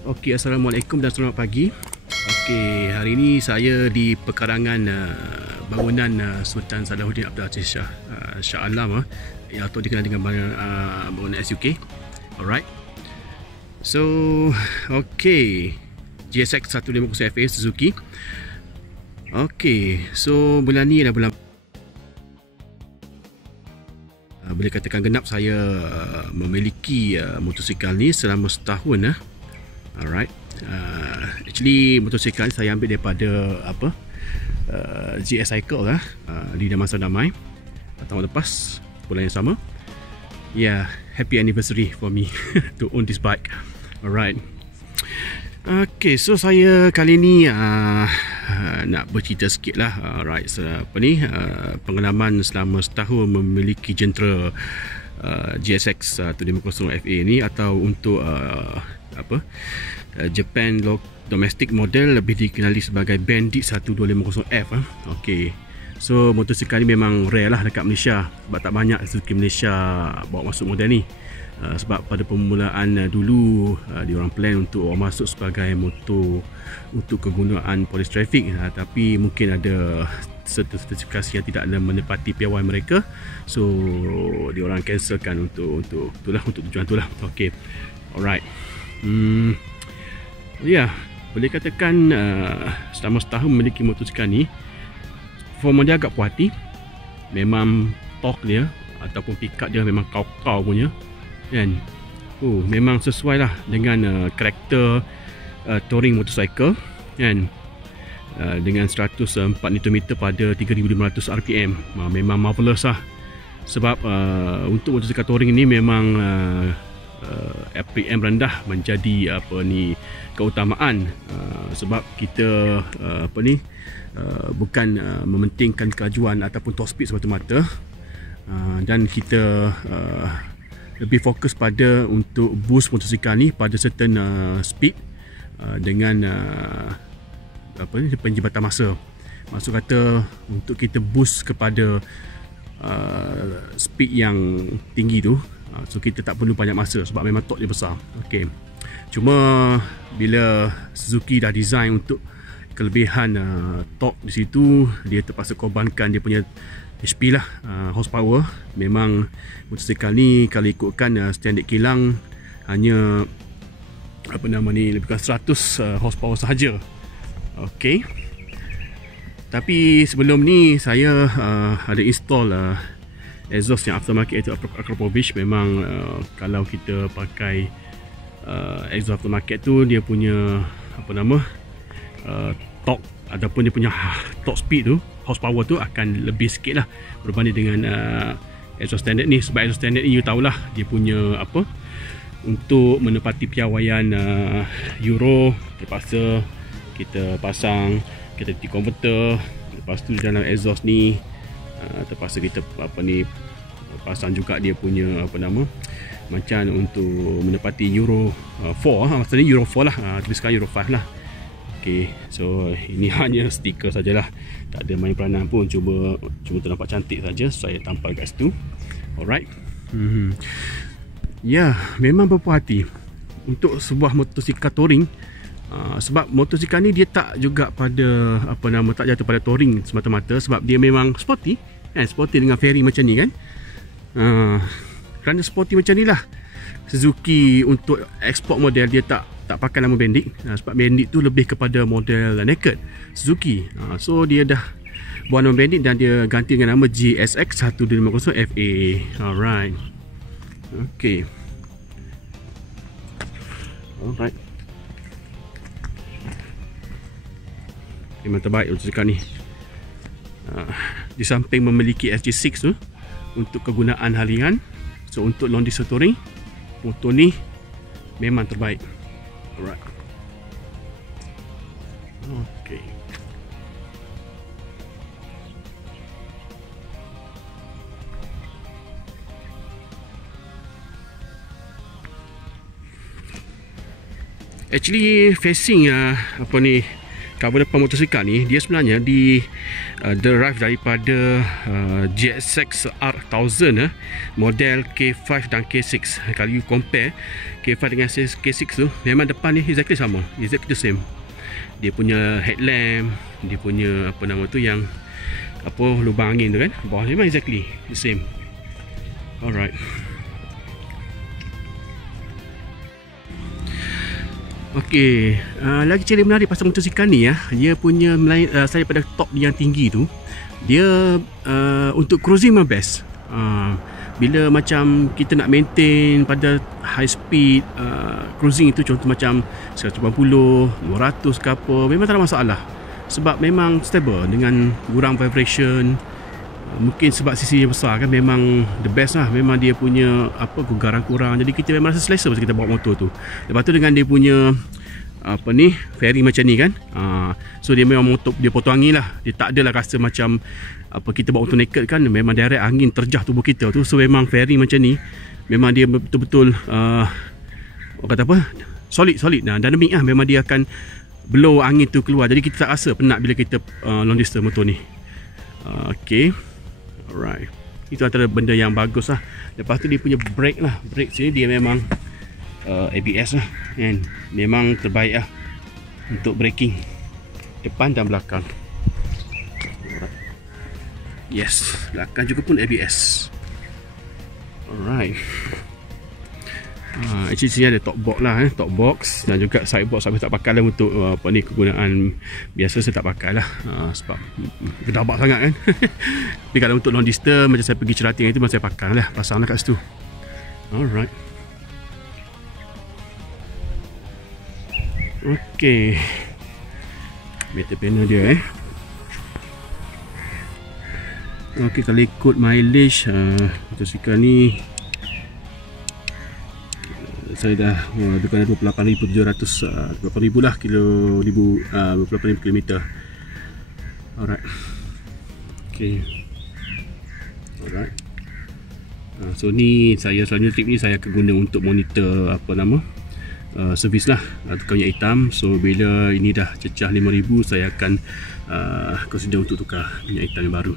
Okey, Assalamualaikum dan selamat pagi. Okey, hari ini saya di pekarangan bangunan Sultan Salahuddin Abdul Aziz Shah Alam, atau dikenal dengan bangunan SUK. Alright. So, okey. GSX 150FA Suzuki. Okey, so bulan ni adalah bulan boleh katakan genap saya memiliki motosikal ni selama setahun. Alright. Actually motosikal ni saya ambil daripada GS Cycle di Damansara Damai tahun lepas, bulan yang sama. Yeah, happy anniversary for me to own this bike. Alright. Okay, so saya kali ni nak bercerita sikit lah. Alright, pengalaman selama setahun memiliki jentera GSX 150FA ni, atau untuk Japan domestic model, lebih dikenali sebagai Bandit 1250F. Okay, so motosikal ni memang rare lah dekat Malaysia, sebab tak banyak Suzuki Malaysia bawa masuk model ni. Sebab pada permulaan dulu diorang plan untuk masuk sebagai motor untuk kegunaan polis trafik, tapi mungkin ada sertifikasi yang tidak menepati piawai mereka, so diorang cancelkan untuk tujuan itulah. Okey, alright. Ya, boleh katakan selama setahun memiliki motosikal ni, performa dia agak puas hati. Memang torque dia ataupun pick up dia memang kau-kau punya kan. Memang sesuai lah dengan karakter touring motorcycle kan. Dengan 104 Nm pada 3500 RPM, memang marvelous lah. Sebab untuk motosikal touring ni memang RPM rendah menjadi keutamaan, sebab kita bukan mementingkan kelajuan ataupun top speed semata-mata, dan kita lebih fokus pada untuk boost motosikal ni pada certain speed dengan penjibatan masa. Maksud kata untuk kita boost kepada speed yang tinggi tu, so kita tak perlu banyak masa sebab memang torque dia besar. Okey. Cuma bila Suzuki dah design untuk kelebihan torque di situ, dia terpaksa korbankan dia punya HP lah, horsepower. Memang motosikal ni kalau ikutkan standard kilang hanya lebih kurang 100 horsepower sahaja. Okey. Tapi sebelum ni saya ada install exhaust yang aftermarket, itu Akrapovic. Memang kalau kita pakai exhaust aftermarket tu, dia punya torque ataupun dia punya top speed tu, horsepower tu akan lebih sikit lah berbanding dengan exhaust standard ni. Sebab exhaust standard ni you tahulah dia punya untuk menepati piawaian Euro, terpaksa kita pasang catalytic converter. Lepas tu dalam exhaust ni terpaksa kita pasang juga dia punya macam untuk menepati Euro 4, maksudnya Euro 4 lah, tapi sekarang Euro 5 lah. Okay, so ini hanya stiker sajalah, tak ada main peranan pun, cuma nampak cantik saja saya tampal kat situ. Alright. Ya, memang berpuas hati untuk sebuah motosikal touring. Sebab motosikal ni dia tak juga pada tak jatuh pada touring semata-mata, sebab dia memang sporty kan, sporty dengan fairing macam ni kan. Kerana sporty macam ni lah Suzuki untuk export model dia tak pakai nama Bandit, sebab Bandit tu lebih kepada model naked Suzuki. So dia dah buat nama Bandit dan dia ganti dengan nama GSX 150FA. Alright. Okay. Alright. Memang terbaik motosikal ni. Di samping memiliki SG6 tu untuk kegunaan harian, so untuk long distance touring, motor ni memang terbaik. Alright. Okay. Actually facing cover depan motosikal ni dia sebenarnya derive daripada GSX R1000 model K5 dan K6. Kalau you compare K5 dengan K6 tu, memang depan ni exactly sama, exactly the same. Dia punya headlamp, dia punya apa nama tu yang apa lubang angin tu kan, bawah memang exactly the same. Alright. Okey, lagi cerita menarik pasal motosikal ni ya. Dia punya saya pada top yang tinggi tu, dia untuk cruising memang best. Bila macam kita nak maintain pada high speed cruising itu, contoh macam 180, 200 ke apa, memang tak ada masalah. Sebab memang stable dengan kurang vibration. Mungkin sebab sisi yang besar kan, memang the best lah. Memang dia punya apa kegaran kurang, jadi kita memang rasa selesa masa kita bawa motor tu. Lepas tu dengan dia punya apa ni, fairing macam ni kan, so dia memang motor dia potong angin lah. Dia tak adalah rasa macam apa kita bawa motor naked kan, memang direct angin terjah tubuh kita tu. So memang fairing macam ni, memang dia betul-betul orang kata apa, solid dynamic lah. Memang dia akan blow angin tu keluar, jadi kita tak rasa penat bila kita long distance motor ni. Okay, alright, itu antara benda yang bagus lah. Lepas tu dia punya brake lah, brake sini dia memang ABS lah kan, memang terbaik lah untuk braking depan dan belakang. Alright. Yes, belakang juga pun ABS. Alright. Actually sini ada top box lah, top box dan juga side box. Saya tak pakai lah untuk apa ni, kegunaan biasa saya tak pakai lah, sebab gedabak sangat kan. Tapi kalau untuk long distance macam saya pergi Cerating itu, saya pakai lah, pasang lah kat situ. Alright. Okay, meter panel dia Okay, kalau ikut mileage motosikal ni saya dah dekat 28,700, 28,000 lah kilo, 28,000 km. Alright. Okay. Alright. So ni saya selalunya trip ni saya akan guna untuk monitor apa nama servis lah, tukar minyak hitam. So bila ini dah cecah 5,000, saya akan consider untuk tukar minyak hitam yang baru.